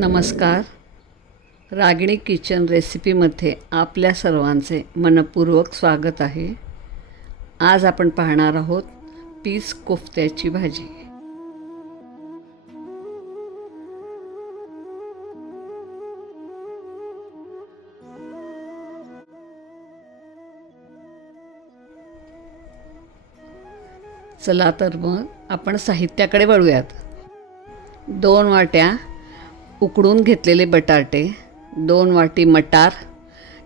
नमस्कार. रागिणी किचन रेसिपीमध्ये आपल्या सर्वांचे मनपूर्वक स्वागत आहे. आज आपण पाहणार आहोत पीस कोफ्त्याची भाजी. चला तर मग आपण साहित्याकडे वळूयात. दोन वाट्या उकडून घेतलेले बटाटे दोन वाटी मटार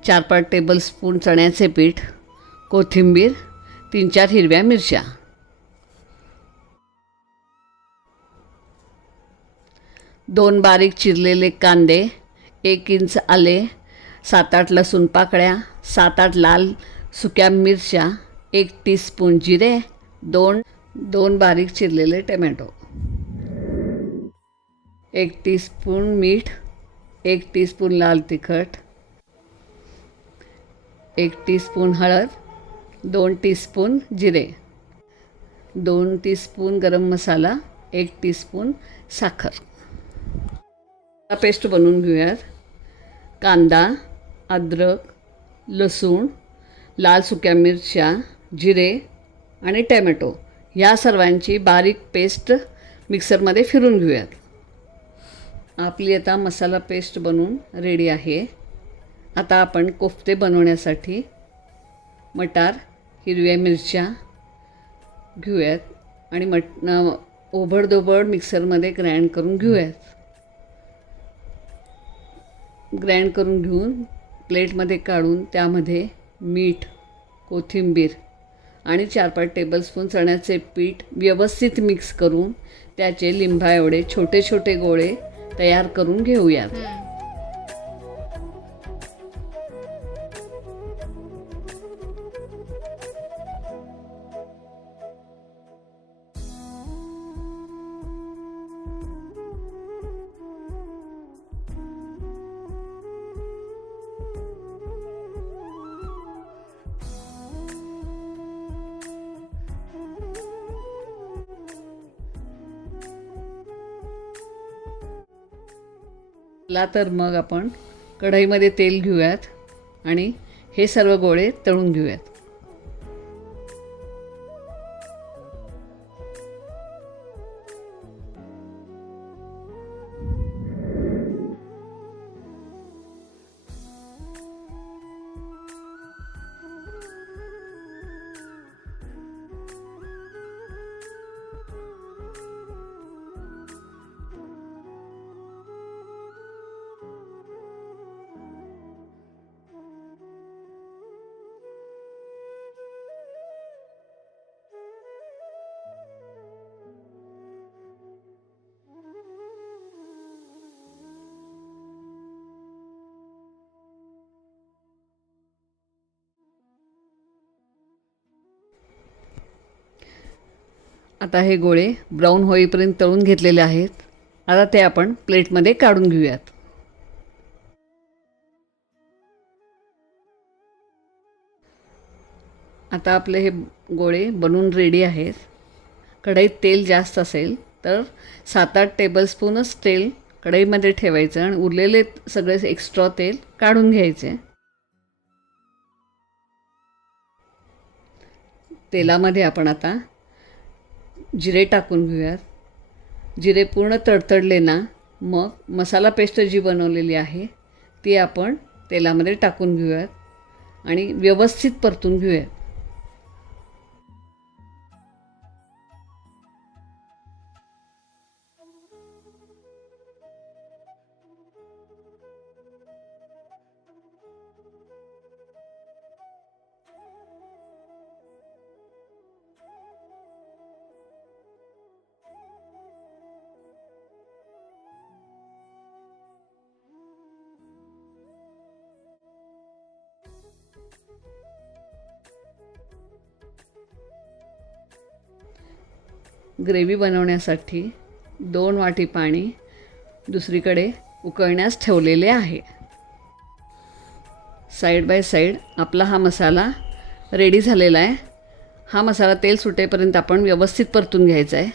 चार पाच टेबलस्पून चण्याचे पीठ कोथिंबीर तीन चार हिरव्या मिरच्या. दोन बारीक चिरलेले कांदे एक इंच आले सात आठ लसूण पाकळ्या सात आठ लाल सुक्या मिरच्या एक टीस्पून जिरे दोन दोन बारीक चिरलेले टमॅटो एक टीस्पून मीठ एक टीस्पून लाल तिखट एक टीस्पून हळद दोन टीस्पून जिरे दोन टीस्पून गरम मसाला एक टीस्पून साखर. पेस्ट बनवून घेऊयात. कांदा अद्रक लसूण लाल सुक्या मिरच्या जिरे आणि टॅमॅटो. ह्या सर्वांची बारीक पेस्ट मिक्सरमध्ये फिरून घेऊयात. आपली आता मसाला पेस्ट बनवून रेडी आहे. आता आपण कोफ्ते बनवण्यासाठी मटार हिरव्या मिरच्या घेऊयात आणि मट ओबडदोबड मिक्सरमध्ये ग्राइंड करून घेऊयात. ग्राइंड करून घेऊन प्लेटमध्ये काढून त्यामध्ये मीठ कोथिंबीर आणि चार पाच टेबलस्पून चण्याचे पीठ व्यवस्थित मिक्स करून त्याचे लिंबा एवढे छोटे छोटे गोळे तयार करून घेऊयात. ला तर मग आपण कढईमध्ये तेल घेऊयात आणि हे सर्व गोळे तळून घेऊयात. आता हे गोळे ब्राऊन होईपर्यंत तळून घेतलेले आहेत. आता ते आपण प्लेटमध्ये काढून घेऊयात. आता आपले हे गोळे बनवून रेडी आहेत. कढईत तेल जास्त असेल तर सात आठ टेबलस्पूनच तेल कढईमध्ये ठेवायचं आणि उरलेले सगळे एक्स्ट्रा तेल काढून घ्यायचे. तेलामध्ये आपण आता जिरे टाकून घेऊयात. जिरे पूर्ण तडतडले ना मग मसाला पेस्ट जी बनवलेली आहे ती आपण तेलामध्ये टाकून घेऊयात आणि व्यवस्थित परतून घेऊयात. ग्रेव्ही बनवण्यासाठी दोन वाटी पाणी दुसरीकडे उकळण्यास ठेवलेले आहे. साईड बाय साईड आपला हा मसाला रेडी झालेला आहे. हा मसाला तेल सुटेपर्यंत आपण व्यवस्थित परतून घ्यायचा आहे.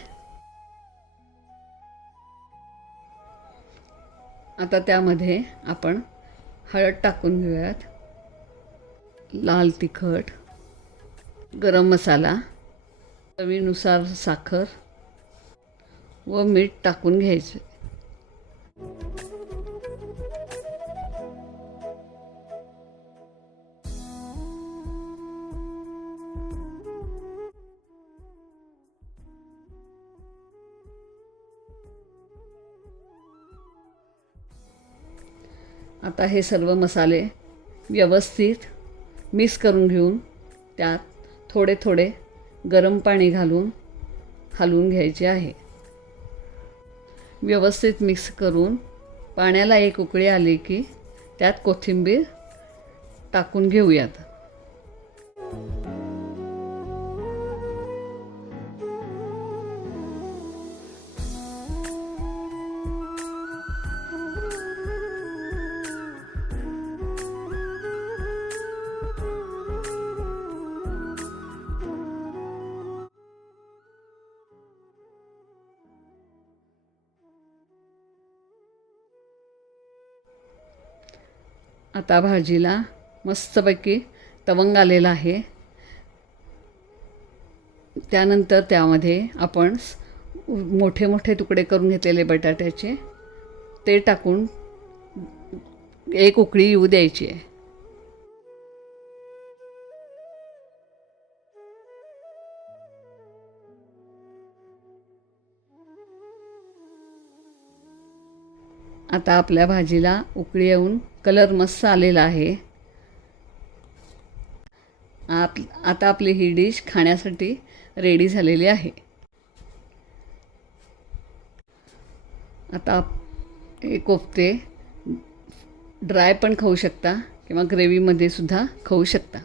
आता त्यामध्ये आपण हळद टाकून घेऊयात. लाल तिखट गरम मसाला चवीनुसार साखर व मीठ टाकून घ्यायचे. आता हे सर्व मसाले व्यवस्थित मिक्स करून घेऊन त्यात थोडे थोडे गरम पाणी घालून हलवून घ्यायचे आहे. व्यवस्थित मिक्स करून पाण्याला एक उकळी आली की त्यात कोथिंबीर टाकून घेऊयात. आता भाजीला मस्तपैकी तवंग आलेला आहे. त्यानंतर त्यामध्ये आपण मोठे मोठे तुकडे करून घेतलेले बटाट्याचे. ते टाकून एक उकळी येऊ द्यायची आहे. आता आपल्या भाजीला उकळी येऊन कलर मस्त आलेला आहे. आप आता आपली ही डिश खाण्यासाठी रेडी झालेली आहे. आता आप- हे कोफ्ते ड्राय पण खाऊ शकता किंवा ग्रेव्हीमध्ये सुद्धा खाऊ शकता.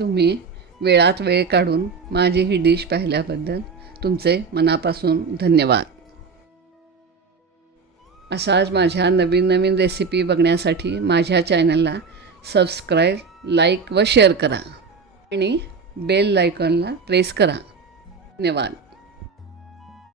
तुम्ही वेळात वेळ काढून माझी ही डिश पाहिल्याबद्दल तुमचे मनापासून धन्यवाद. असाच माझ्या नवीन नवीन रेसिपी बघण्यासाठी माझ्या चॅनलला सबस्क्राईब लाईक व शेअर करा आणि बेल लायकॉनला प्रेस करा. धन्यवाद.